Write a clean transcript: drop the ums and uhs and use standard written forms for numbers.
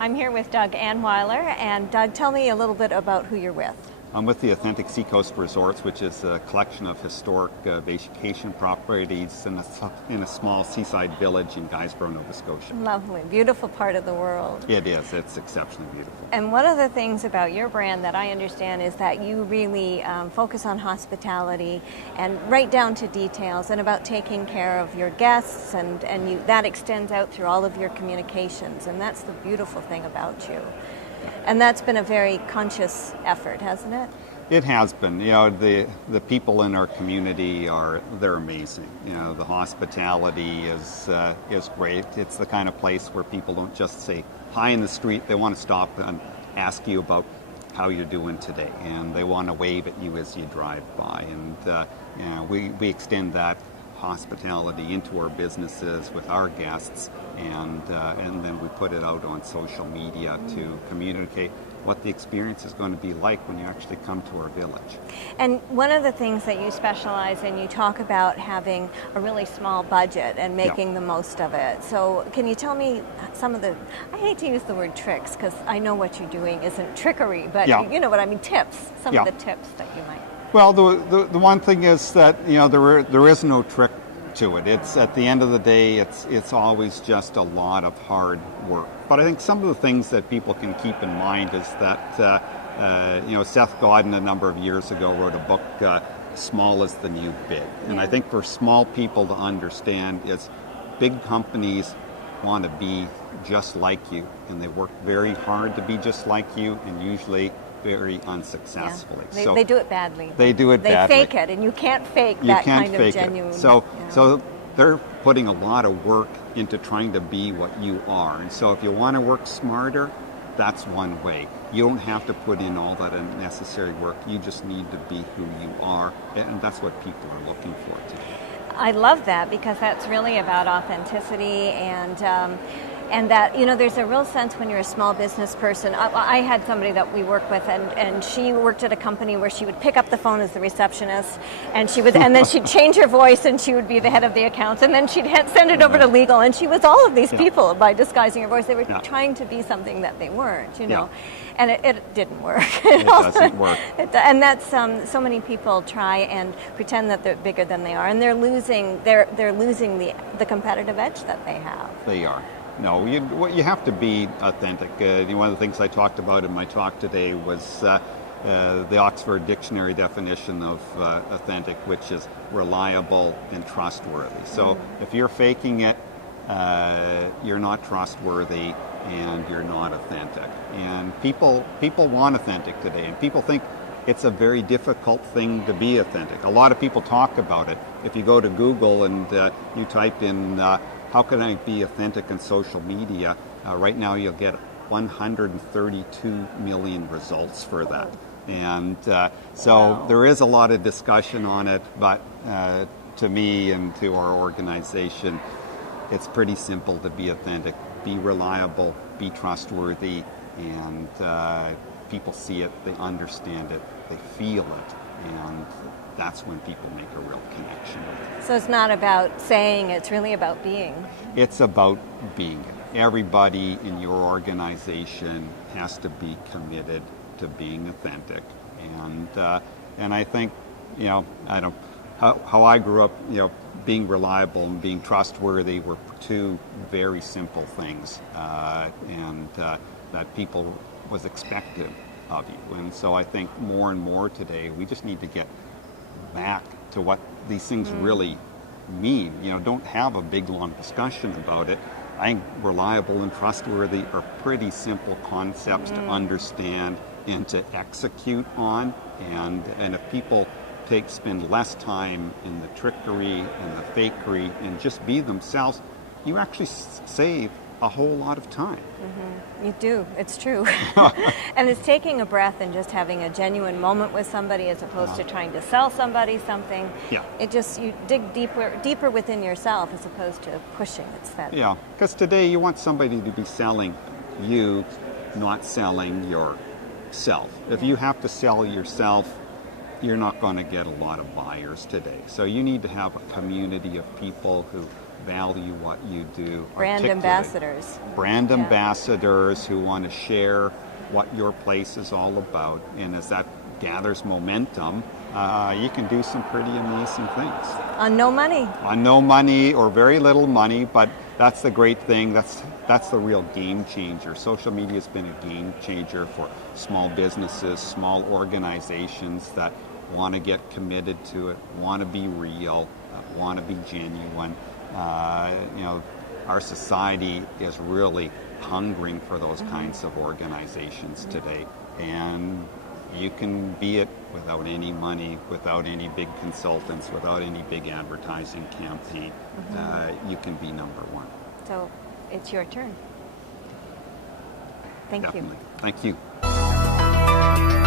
I'm here with Doug Anweiler, and Doug, tell me a little bit about who you're with. I'm with the Authentic Seacoast Resorts, which is a collection of historic vacation properties in a small seaside village in Guysborough, Nova Scotia. Lovely, beautiful part of the world. It is. It's exceptionally beautiful. And one of the things about your brand that I understand is that you really focus on hospitality and right down to details and about taking care of your guests, and that extends out through all of your communications, and that's the beautiful thing about you. And that's been a very conscious effort, hasn't it? It has been. You know, the people in our community they're amazing. You know, the hospitality is great. It's the kind of place where people don't just say hi in the street. They want to stop and ask you about how you're doing today, and they want to wave at you as you drive by. And you know, we extend that hospitality into our businesses with our guests, and then we put it out on social media to communicate what the experience is going to be like when you actually come to our village. And one of the things that you specialize in, you talk about having a really small budget and making the most of it. So can you tell me some of the, I hate to use the word tricks because I know what you're doing isn't trickery, but you know what I mean, tips, some of the tips that you might. Well, the one thing is that, you know, there is no trick to it. It's at the end of the day, it's always just a lot of hard work. But I think some of the things that people can keep in mind is that you know, Seth Godin a number of years ago wrote a book, Small is the New Big. And I think for small people to understand is big companies want to be just like you, and they work very hard to be just like you, and usually very unsuccessfully. Yeah. They do it badly. They do it badly. They fake it, and you can't fake that kind of genuine. So they're putting a lot of work into trying to be what you are. And so if you want to work smarter, that's one way. You don't have to put in all that unnecessary work. You just need to be who you are, and that's what people are looking for today. I love that, because that's really about authenticity, and that, you know, there's a real sense when you're a small business person. I had somebody that we work with, and she worked at a company where she would pick up the phone as the receptionist, and then she'd change her voice, and she would be the head of the accounts, and then she'd send it over to legal, and she was all of these people by disguising her voice. They were trying to be something that they weren't, you know. And it didn't work. It doesn't work. And that's so many people try and pretend that they're bigger than they are, and they're losing the competitive edge that they have. They are. No, you have to be authentic. One of the things I talked about in my talk today was the Oxford Dictionary definition of authentic, which is reliable and trustworthy. So if you're faking it, you're not trustworthy and you're not authentic. And people want authentic today, and people think it's a very difficult thing to be authentic. A lot of people talk about it. If you go to Google and you type in how can I be authentic in social media, right now you'll get 132 million results for that. And so there is a lot of discussion on it, but to me and to our organization, it's pretty simple to be authentic, be reliable, be trustworthy, and people see it, they understand it, they feel it, and that's when people make a real connection with it. So it's not about saying, it's really about being. It's about being. Everybody in your organization has to be committed to being authentic. And I think, you know, I don't how I grew up, you know, being reliable and being trustworthy were two very simple things, and that people was expected of you. And so I think more and more today, we just need to get back to what these things really mean. You know, don't have a big long discussion about it. I think reliable and trustworthy are pretty simple concepts to understand and to execute on. And if people spend less time in the trickery and the fakery and just be themselves, you actually save a whole lot of time. You do. It's true. And it's taking a breath and just having a genuine moment with somebody as opposed to trying to sell somebody something. Yeah. It just, you dig deeper within yourself as opposed to pushing. It's that. Yeah, because today you want somebody to be selling you, not selling yourself. If you have to sell yourself, you're not going to get a lot of buyers today. So you need to have a community of people who value what you do. Brand articulate. ambassadors. Brand Yeah. ambassadors who want to share what your place is all about. And as that gathers momentum, you can do some pretty amazing things. On no money. On no money or very little money, but that's the great thing. That's the real game changer. Social media has been a game changer for small businesses, small organizations that want to get committed to it, want to be real, want to be genuine. Our society is really hungering for those kinds of organizations today, and you can be it without any money, without any big consultants, without any big advertising campaign. You can be number one. So it's your turn. Thank Definitely. you. Thank you.